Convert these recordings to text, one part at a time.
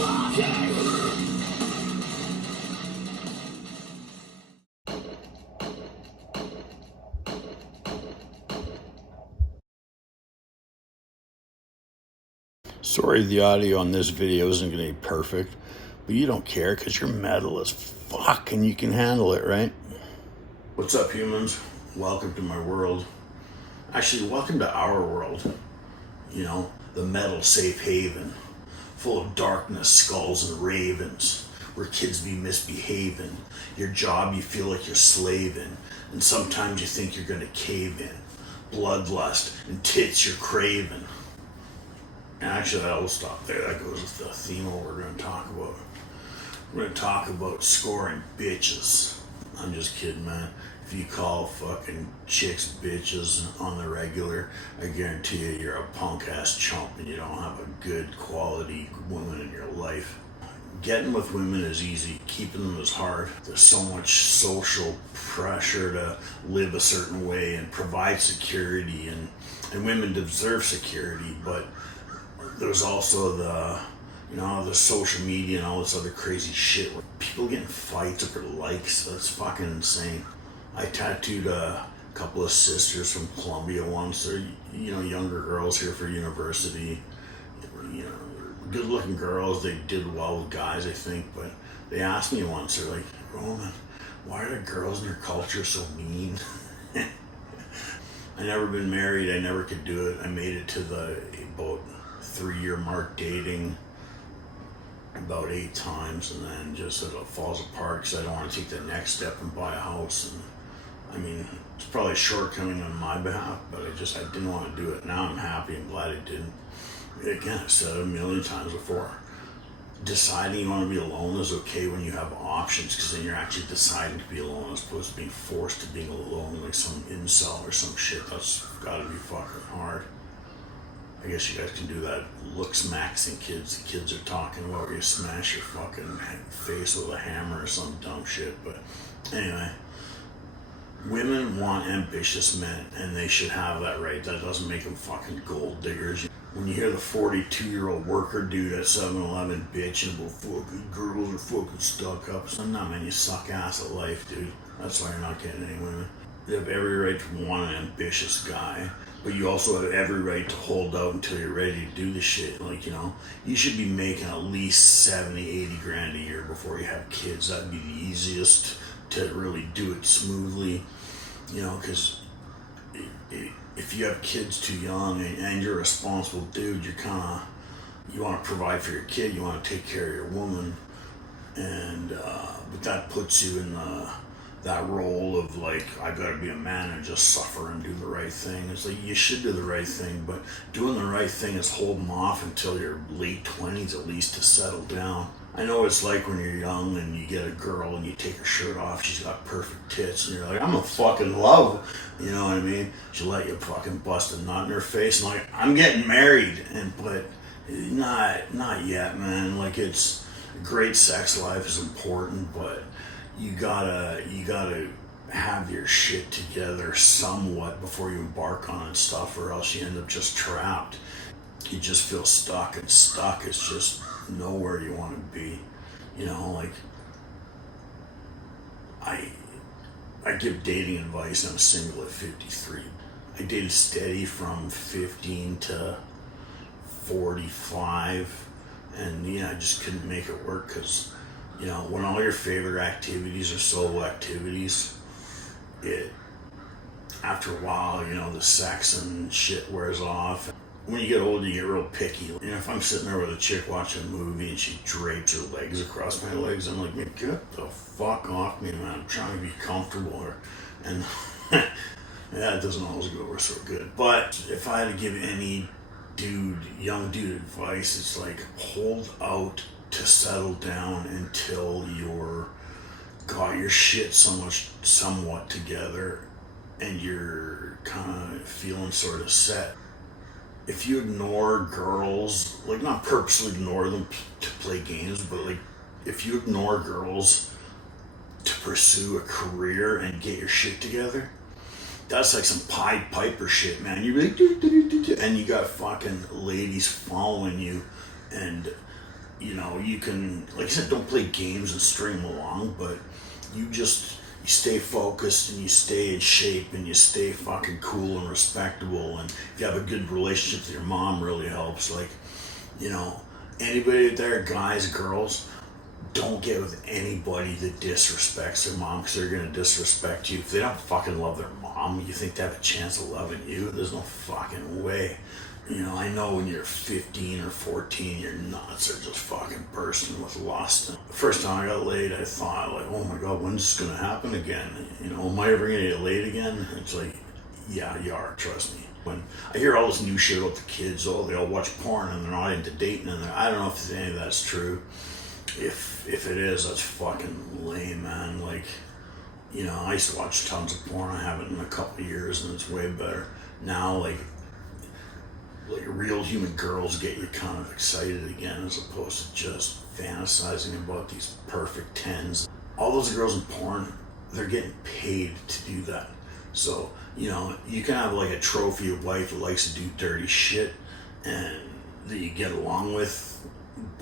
Sorry the audio on this video isn't going to be perfect, but you don't care because you're metal as fuck and you can handle it, right? What's up, humans? Welcome to my world. Actually, welcome to our world. You know, the metal safe haven, full of darkness, skulls, and ravens, where kids be misbehaving. Your job you feel like you're slaving, and sometimes you think you're gonna cave in. Bloodlust and tits you're craving. Actually, I will stop there. That goes with the theme of what we're going to talk about. We're going to talk about scoring bitches. I'm just kidding, man. If you call fucking chicks bitches on the regular, I guarantee you you're a punk-ass chump and you don't have a good quality woman in your life. Getting with women is easy. Keeping them is hard. There's so much social pressure to live a certain way and provide security, and women deserve security, but there's also the social media and all this other crazy shit where people get in fights over likes. That's fucking insane. I tattooed a couple of sisters from Columbia once. They're, younger girls here for university. Good looking girls. They did well with guys, I think, but they asked me once, they're like, Roman, why are the girls in your culture so mean? I never been married. I never could do it. I made it to the about 3-year mark dating about 8 times, and then just it falls apart because I don't want to take the next step and buy a house. And I mean, it's probably a shortcoming on my behalf, but I didn't want to do it. Now I'm happy and glad I didn't. Again, I've said it a million times before. Deciding you want to be alone is okay when you have options, because then you're actually deciding to be alone as opposed to being forced to being alone like some incel or some shit. That's gotta be fucking hard. I guess you guys can do that looks maxing kids. The kids are talking about where you smash your fucking face with a hammer or some dumb shit. But anyway, women want ambitious men, and they should have that right. That doesn't make them fucking gold diggers. When you hear the 42-year-old worker dude at 7-Eleven bitching about fucking girls are fucking stuck up, so nah, man, you suck ass at life, dude. That's why you're not getting any women. You have every right to want an ambitious guy, but you also have every right to hold out until you're ready to do the shit. Like, you should be making at least 70, 80 grand a year before you have kids. That'd be the easiest to really do it smoothly, because if you have kids too young and you're a responsible dude, you want to provide for your kid, you want to take care of your woman, and but that puts you in that role of like, I gotta be a man and just suffer and do the right thing. It's like, you should do the right thing, but doing the right thing is holding off until your late 20s at least to settle down. I know what it's like when you're young and you get a girl and you take her shirt off, she's got perfect tits, and you're like, I'm in fucking love, you know what I mean? She'll let you fucking bust a nut in her face, and like, I'm getting married, but not yet, man. Like, it's great sex life is important, but you gotta have your shit together somewhat before you embark on it stuff, or else you end up just trapped. You just feel stuck, and stuck is just nowhere you want to be. Like, I give dating advice. I'm single at 53. I dated steady from 15 to 45, and I just couldn't make it work because when all your favorite activities are solo activities, after a while, the sex and shit wears off. When you get older, you get real picky. If I'm sitting there with a chick watching a movie and she drapes her legs across my legs, I'm like, man, get the fuck off me, man. I'm trying to be comfortable. And yeah, it doesn't always go over so good. But if I had to give any young dude advice, it's like, hold out to settle down until you're got your shit somewhat together and you're kind of feeling sort of set. If you ignore girls, like, not purposely ignore them to play games, but like, if you ignore girls to pursue a career and get your shit together, that's like some Pied Piper shit, man. You're like, and you got fucking ladies following you, and you know, you can, like I said, don't play games and string them along, but you just, you stay focused and you stay in shape and you stay fucking cool and respectable. And if you have a good relationship with your mom, really helps. Like, you know, anybody there, guys, girls, don't get with anybody that disrespects their mom, because they're gonna disrespect you. If they don't fucking love their mom, you think they have a chance of loving you? There's no fucking way. You know, I know when you're 15 or 14, your nuts are just fucking bursting with lust. And the first time I got laid, I thought, like, oh my god, when's this gonna happen again? You know, am I ever gonna get laid again? It's like, yeah, you are, trust me. When I hear all this new shit about the kids, oh, they all watch porn and they're not into dating, and I don't know if any of that's true. If it is, that's fucking lame, man. Like, you know, I used to watch tons of porn. I haven't in a couple of years, and it's way better now. Like real human girls get you kind of excited again, as opposed to just fantasizing about these perfect tens. All those girls in porn, they're getting paid to do that. So, you know, you can have like a trophy wife that likes to do dirty shit and that you get along with,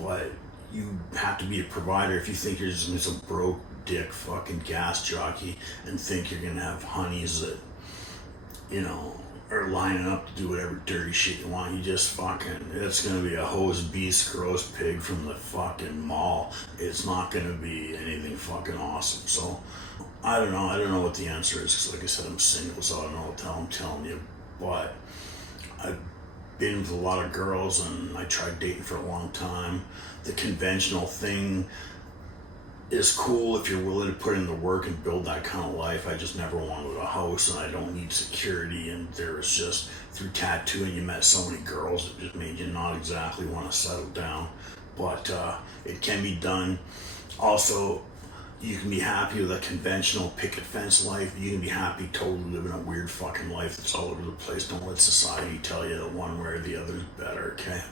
but you have to be a provider. If you think you're just some broke dick fucking gas jockey and think you're gonna have honeys that, you know, are lining up to do whatever dirty shit you want, you just fucking, it's gonna be a hose beast gross pig from the fucking mall. It's not gonna be anything fucking awesome. So I don't know what the answer is, because like I said, I'm single, so I don't know what the hell I'm telling you. But I've been with a lot of girls and I tried dating for a long time. The conventional thing is cool if you're willing to put in the work and build that kind of life. I just never wanted a house and I don't need security, and there was just, through tattooing, you met so many girls that just made you not exactly want to settle down. But it can be done. Also, you can be happy with a conventional picket fence life. You can be happy totally living a weird fucking life that's all over the place. Don't let society tell you that one way or the other is better, okay?